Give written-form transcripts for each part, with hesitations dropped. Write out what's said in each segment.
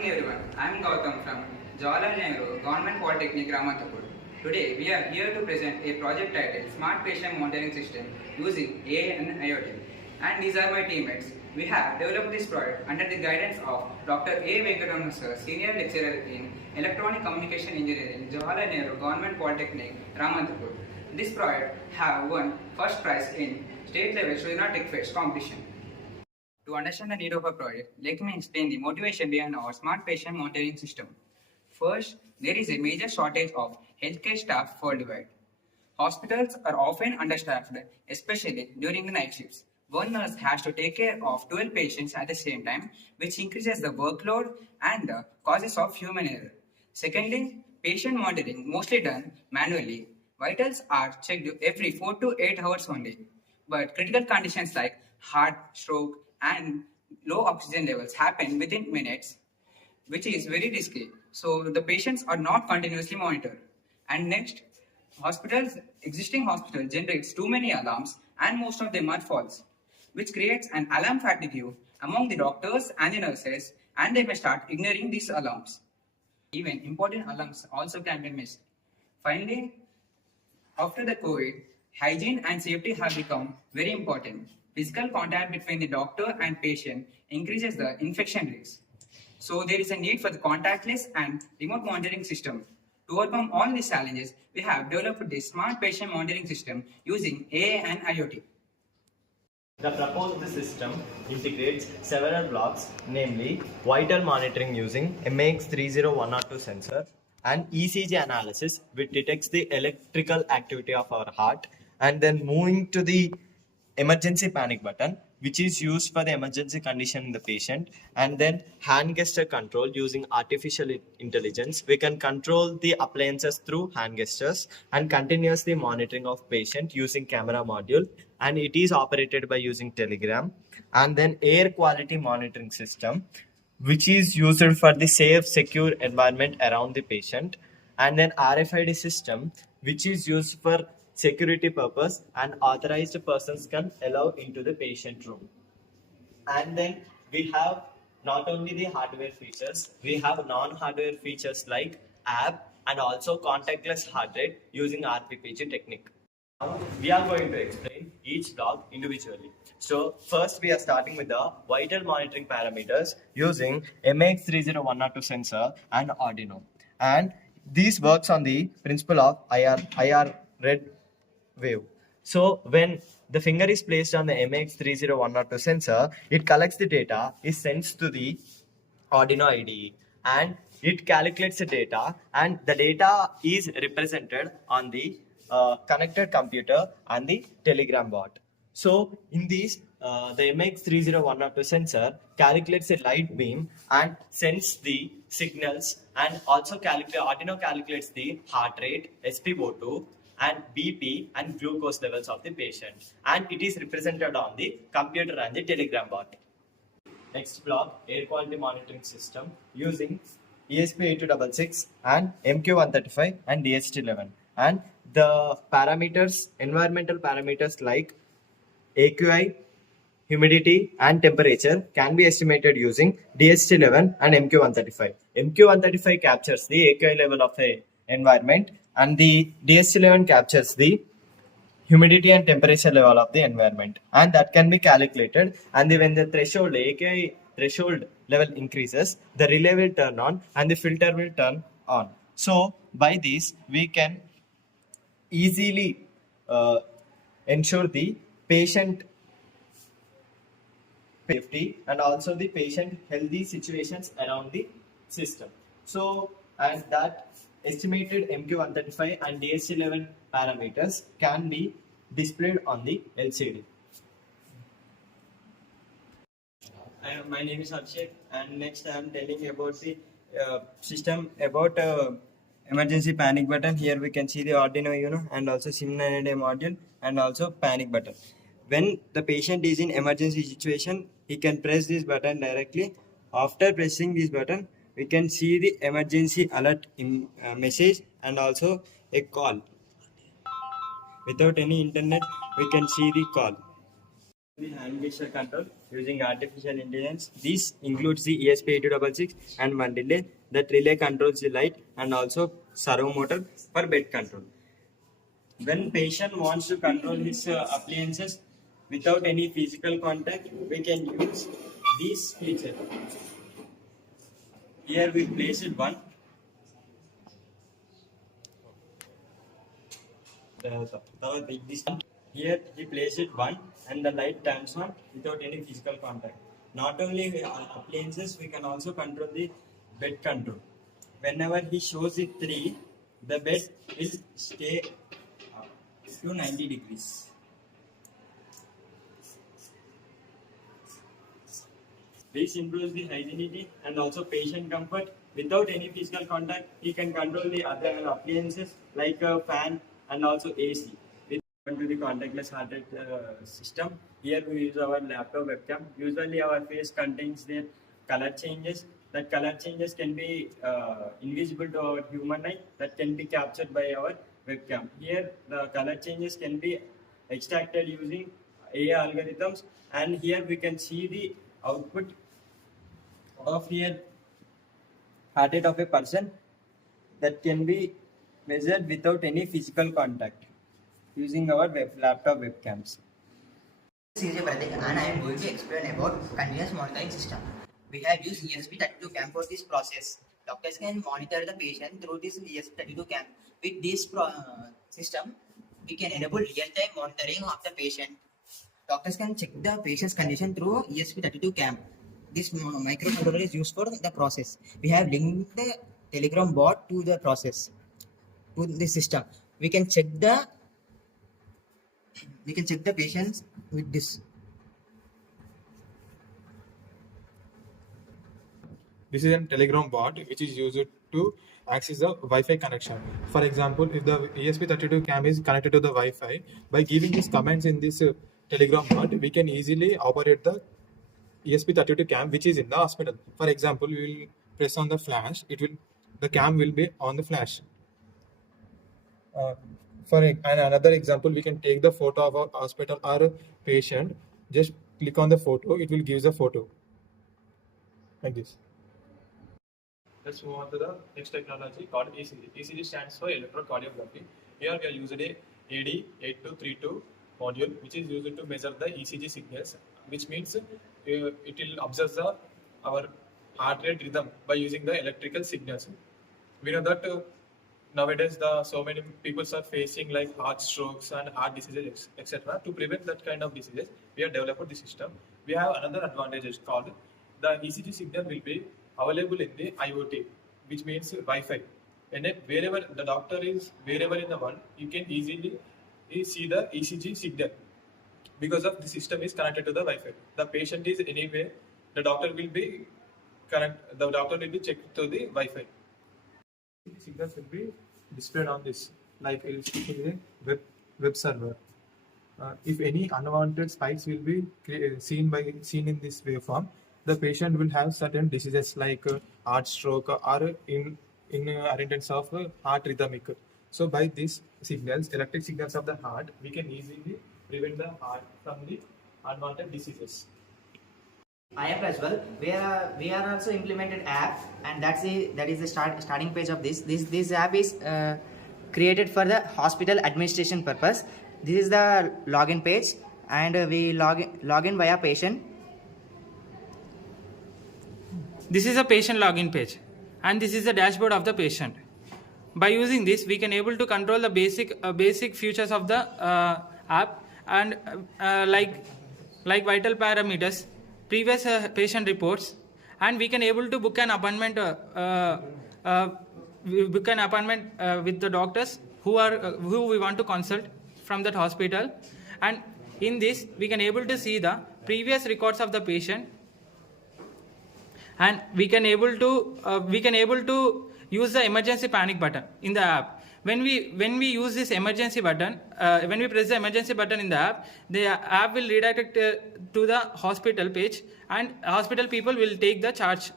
morning everyone. I am Gautam from Jawaharlal Nehru Government Polytechnic, Ramanthapur. Today we are here to present a project titled Smart Patient Monitoring System using AI and IoT. And these are my teammates. We have developed this project under the guidance of Dr. A. Venkataramanan Sir, Senior Lecturer in Electronic Communication Engineering, Jawaharlal Nehru Government Polytechnic, Ramanthapur. This project have won first prize in state level Srinath Tech Fest competition. To understand the need of a project, let me explain the motivation behind our smart patient monitoring system. First, there is a major shortage of healthcare staff worldwide. Hospitals are often understaffed, especially during the night shifts. One nurse has to take care of 12 patients at the same time, which increases the workload and the causes of human error. Secondly, patient monitoring mostly done manually. Vitals are checked every 4 to 8 hours only. But critical conditions like heart, stroke, and low oxygen levels happen within minutes, which is very risky. So the patients are not continuously monitored. And next, existing hospital generates too many alarms and most of them are false, which creates an alarm fatigue among the doctors and the nurses, and they may start ignoring these alarms. Even important alarms also can be missed. Finally, after the COVID, hygiene and safety have become very important. Physical contact between the doctor and patient increases the infection risk. So there is a need for the contactless and remote monitoring system. To overcome all these challenges, we have developed this smart patient monitoring system using AI and IoT. The proposed system integrates several blocks, namely vital monitoring using MAX30-102 sensor and ECG analysis, which detects the electrical activity of our heart, and then moving to the emergency panic button, which is used for the emergency condition in the patient, and then hand gesture control using artificial intelligence. We can control the appliances through hand gestures and continuously monitoring of patient using camera module, and it is operated by using Telegram. And then air quality monitoring system, which is used for the safe, secure environment around the patient, and then RFID system, which is used for security purpose and authorized persons can allow into the patient room. And then we have not only the hardware features, we have non-hardware features like app and also contactless heart rate using RPPG technique. Now we are going to explain each block individually. So first we are starting with the vital monitoring parameters using MX30-102 sensor and Arduino. And this works on the principle of IR red wave. So when the finger is placed on the MX30-102 sensor, it collects the data, is sent to the Arduino IDE, and it calculates the data, and the data is represented on the connected computer and the Telegram bot. So in this, the MX30-102 sensor calculates a light beam and sends the signals, and also Arduino calculates the heart rate, SpO2, and BP and glucose levels of the patient, and it is represented on the computer and the Telegram bot. Next block, air quality monitoring system using ESP8266 and MQ135 and DHT11, and the parameters, environmental parameters like AQI, humidity and temperature can be estimated using DHT11 and MQ135. MQ135 captures the AQI level of the environment, and the DHT11 captures the humidity and temperature level of the environment, and that can be calculated. And when the threshold AQI threshold level increases, the relay will turn on and the filter will turn on. So by this we can easily ensure the patient safety and also the patient healthy situations around the system. So, and that estimated MQ135 and DHT11 parameters can be displayed on the LCD. My name is Abhishek, and next I am telling about the system about emergency panic button. Here we can see the Arduino Uno and also SIM900 module and also panic button. When the patient is in emergency situation, he can press this button directly. After pressing this button, we can see the emergency alert message and also a call. Without any internet, we can see the call. The hand gesture control using artificial intelligence. This includes the ESP8266 and one relay. That relay controls the light and also servo motor for bed control. When patient wants to control his appliances without any physical contact, we can use this feature. Here we place it one. Here he places it one and the light turns on without any physical contact. Not only appliances, we can also control the bed control. Whenever he shows it 3, the bed will stay up to 90 degrees. This improves the hygienity and also patient comfort. Without any physical contact, he can control the other appliances like a fan and also AC. To the contactless heart rate system. Here we use our laptop webcam. Usually our face contains the color changes. That color changes can be invisible to our human eye. That can be captured by our webcam. Here the color changes can be extracted using AI algorithms, and here we can see the output of here heart rate of a person that can be measured without any physical contact using our laptop webcams. C.J. Prathik, and I am going to explain about continuous monitoring system. We have used ESP32 cam for this process. Doctors can monitor the patient through this ESP32 cam. With this system, we can enable real-time monitoring of the patient. Doctors can check the patient's condition through ESP32 cam. This microcontroller is used for the process. We have linked the Telegram bot to the process, to the system. We can check the patients with this. This is a Telegram bot which is used to access the Wi-Fi connection. For example, if the ESP32 cam is connected to the Wi-Fi, by giving these commands in this Telegram bot, we can easily operate the ESP32 cam which is in the hospital. For example, we will press on the flash, the cam will be on the flash. Another example, we can take the photo of a hospital or a patient. Just click on the photo, it will give the photo like this. Let's move on to the next technology called ECG. ECG stands for electrocardiography. Here we are using a AD8232 module which is used to measure the ECG signals, which means it will observe our heart rate rhythm by using the electrical signals. We know that nowadays so many people are facing like heart strokes and heart diseases, etc. To prevent that kind of diseases, we have developed the system. We have another advantage called the ECG signal will be available in the IoT, which means Wi-Fi. And wherever the doctor is, wherever in the world, you can easily see the ECG signal because of the system is connected to the Wi-Fi. The patient is anywhere, the doctor will be checked to the Wi-Fi. Signals will be displayed on this, like it is in a web server. If any unwanted spikes will be seen in this waveform, the patient will have certain diseases like heart stroke or in inheritance of heart rhythmic. So by these signals, electric signals of the heart, we can easily prevent the heart from the unwanted diseases. I am K.Prajwal. We are also implemented app, and that is the starting page of this. This app is created for the hospital administration purpose. This is the login page, and we log in via patient. This is a patient login page, and this is the dashboard of the patient. By using this, we can able to control the basic features of the app, and like vital parameters, previous patient reports, and we can able to book an appointment with the doctors who we want to consult from that hospital. And in this, we can able to see the previous records of the patient, and we can able to use the emergency panic button in the app. When we use this emergency button, when we press the emergency button in the app will redirect to the hospital page, and hospital people will take the charge.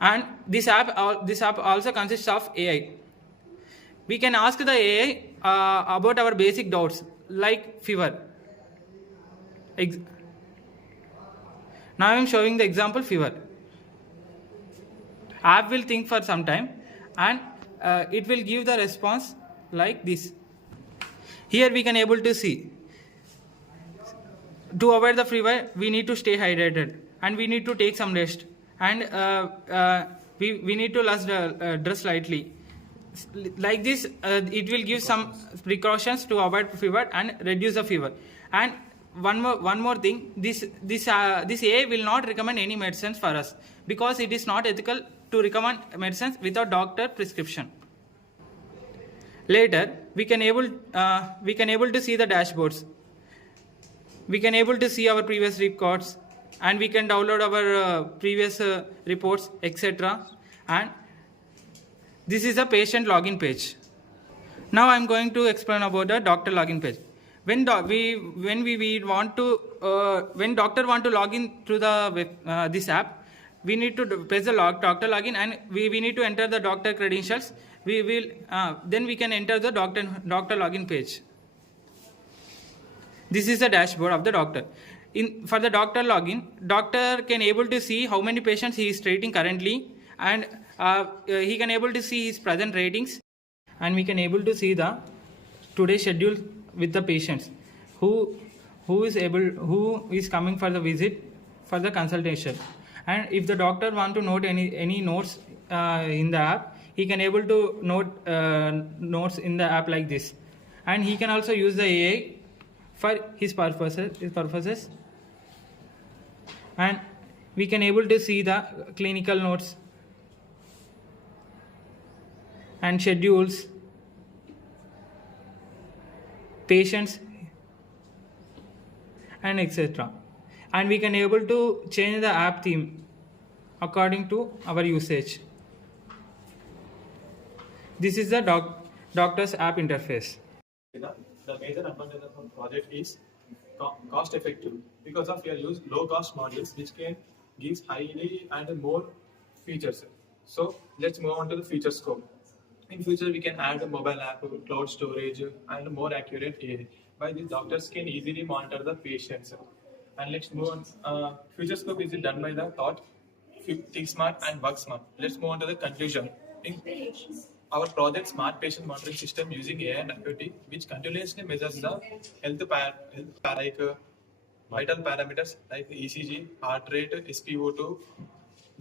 And this app also consists of AI. We can ask the AI about our basic doubts like fever. Now I am showing the example fever. App will think for some time and it will give the response like this. Here we can able to see. To avoid the fever, we need to stay hydrated and we need to take some rest, and we need to dress lightly. Like this, it will give some precautions to avoid fever and reduce the fever. And one more thing, this AI will not recommend any medicines for us because it is not ethical to recommend medicines without doctor prescription. Later, we can able to see the dashboards. We can able to see our previous records, and we can download our previous reports, etc. And this is a patient login page. Now I am going to explain about the doctor login page. When doctor want to log in through the this app, we need to press the doctor login, and we need to enter the doctor credentials. Then we can enter the doctor login page. This is the dashboard of the doctor. For the doctor login, doctor can able to see how many patients he is treating currently, and he can able to see his present ratings, and we can able to see the today's schedule with the patients who is coming for the visit for the consultation. And if the doctor want to note any notes in the app, he can able to note notes in the app like this, and he can also use the AI for his purposes. And we can able to see the clinical notes and schedules, patients, and etc. And we can able to change the app theme according to our usage. This is the doctor's app interface. The major advantage of our project is cost effective, because of we use low cost modules which can give highly and more features. So let's move on to the feature scope. In future, we can add a mobile app, cloud storage, and more accurate AI. By this, doctors can easily monitor the patients. And let's move on. Future scope is done by the thought, think smart and work smart. Let's move on to the conclusion. In our project smart patient monitoring system using AI and IoT, which continuously measures the vital parameters like ECG, heart rate, SpO2,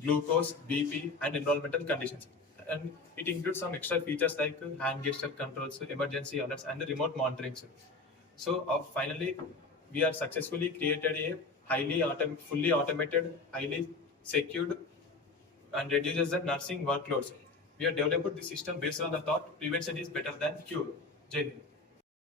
glucose, BP, and environmental conditions. And it includes some extra features like hand gesture controls, emergency alerts, and remote monitoring. So finally, we are successfully created a fully automated, highly secured, and reduces the nursing workloads. We have developed the system based on the thought prevention is better than cure. Jai Hind.